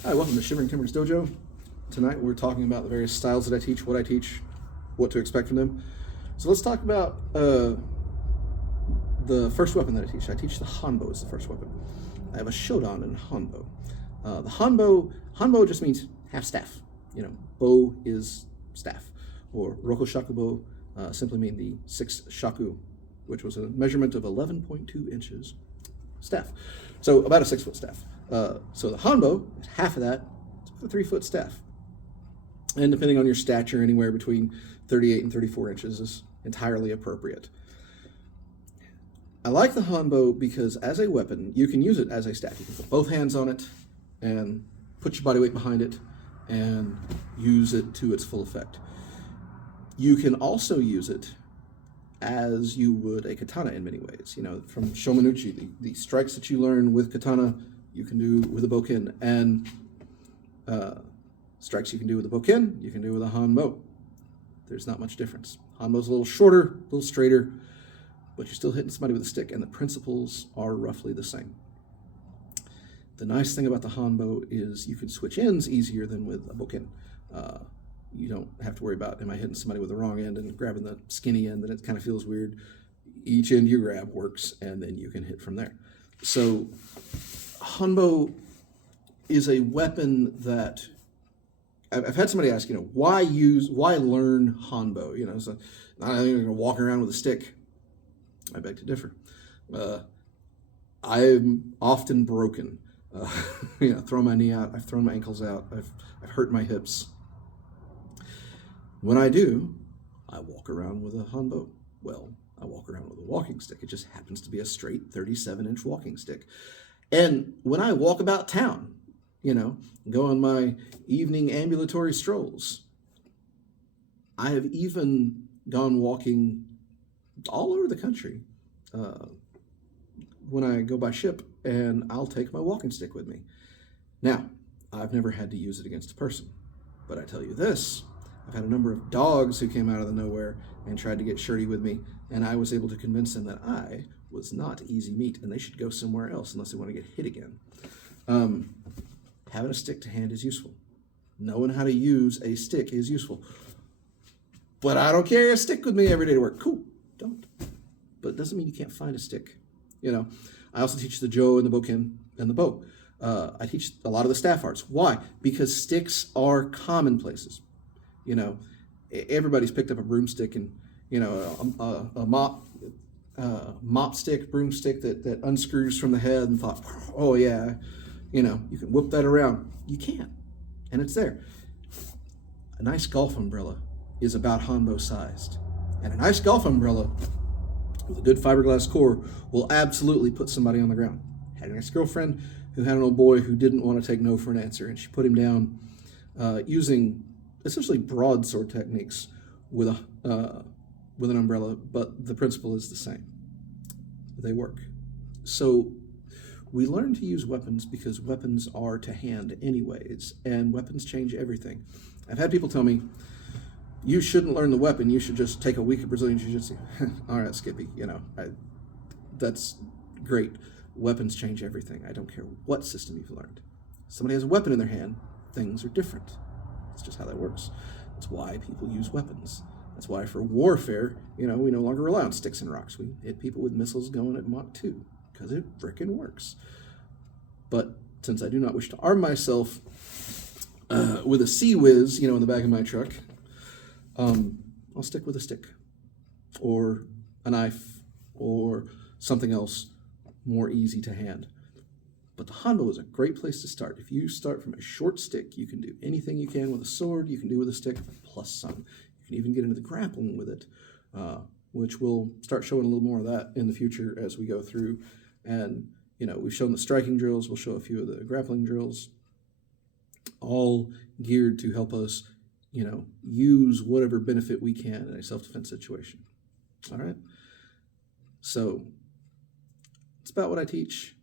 Hi, welcome to Shivering Timbers Dojo. Tonight we're talking about the various styles that I teach, what to expect from them. So let's talk about the first weapon that I teach. I teach the hanbo as the first weapon. I have a shodan and hanbo. The hanbo just means half staff. You know, bo is staff, or rokoshakubo simply mean the sixth shaku, which was a measurement of 11.2 inches staff. So about a 6-foot staff. So the hanbo is half of that. It's about a 3-foot staff. And depending on your stature, anywhere between 38 and 34 inches is entirely appropriate. I like the hanbo because as a weapon, you can use it as a staff. You can put both hands on it and put your body weight behind it and use it to its full effect. You can also use it as you would a katana in many ways. You know, from shomanuchi, the strikes that you learn with katana, you can do with a bokken, and strikes you can do with a bokken, you can do with a hanbo. There's not much difference. Hanbo's a little shorter, a little straighter, but you're still hitting somebody with a stick, and the principles are roughly the same. The nice thing about the hanbo is you can switch ends easier than with a bokken. You don't have to worry about, am I hitting somebody with the wrong end and grabbing the skinny end, and it kind of feels weird. Each end you grab works, and then you can hit from there. So hanbo is a weapon that I've had somebody ask, why learn hanbo? So I'm going to walk around with a stick. I beg to differ. I'm often broken. Throw my knee out. I've thrown my ankles out. I've hurt my hips. When I do, I walk around with a hanbo. Well, I walk around with a walking stick. It just happens to be a straight 37-inch walking stick. And when I walk about town, go on my evening ambulatory strolls, I have even gone walking all over the country when I go by ship, and I'll take my walking stick with me. Now, I've never had to use it against a person, but I tell you this, I've had a number of dogs who came out of the nowhere and tried to get shirty with me, and I was able to convince them that I was not easy meat and they should go somewhere else unless they want to get hit again. Having a stick to hand is useful. Knowing how to use a stick is useful. But I don't carry a stick with me every day to work. Cool, don't. But it doesn't mean you can't find a stick. I also teach the jo and the bokken and the bow. I teach a lot of the staff arts. Why? Because sticks are commonplaces. Everybody's picked up a broomstick and, a mop stick, broomstick that unscrews from the head and thought, oh yeah, you can whip that around. You can't, and it's there. A nice golf umbrella is about hanbo sized, and a nice golf umbrella with a good fiberglass core will absolutely put somebody on the ground. Had an ex-girlfriend who had an old boy who didn't want to take no for an answer, and she put him down using essentially broadsword techniques with an umbrella, but the principle is the same. They work. So we learn to use weapons because weapons are to hand anyways, and weapons change everything. I've had people tell me, you shouldn't learn the weapon, you should just take a week of Brazilian Jiu-Jitsu. All right, Skippy, that's great. Weapons change everything. I don't care what system you've learned. Somebody has a weapon in their hand, things are different. That's just how that works. That's why people use weapons. That's why for warfare, we no longer rely on sticks and rocks. We hit people with missiles going at Mach 2 because it frickin' works. But since I do not wish to arm myself with a Sea Whiz, in the back of my truck, I'll stick with a stick or a knife or something else more easy to hand. But the hanbo is a great place to start. If you start from a short stick, you can do anything you can with a sword, you can do with a stick, plus some. You can even get into the grappling with it, which we'll start showing a little more of that in the future as we go through. And, we've shown the striking drills, we'll show a few of the grappling drills, all geared to help us, use whatever benefit we can in a self-defense situation. All right? So, it's about what I teach.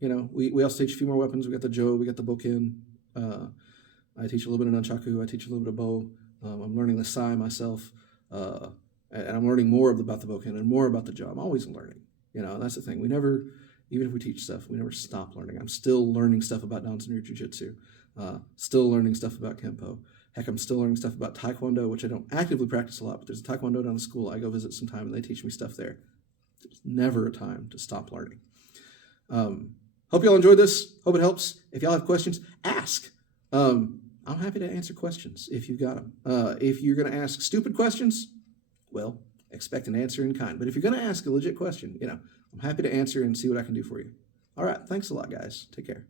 We also teach a few more weapons. We got the jo, we got the bokken. I teach a little bit of nunchaku. I teach a little bit of bow. I'm learning the sai myself, and I'm learning more about the bokken and more about the jo. I'm always learning. And that's the thing. We never Even if we teach stuff, we never stop learning. I'm still learning stuff about Down Syndrome Jiu-Jitsu, still learning stuff about Kempo. Heck, I'm still learning stuff about Taekwondo, which I don't actively practice a lot, but there's a Taekwondo down the school. I go visit sometime, and they teach me stuff there. There's never a time to stop learning. Hope y'all enjoyed this. Hope it helps. If y'all have questions, ask. I'm happy to answer questions if you've got them. If you're going to ask stupid questions, well, expect an answer in kind. But if you're going to ask a legit question, I'm happy to answer and see what I can do for you. All right. Thanks a lot, guys. Take care.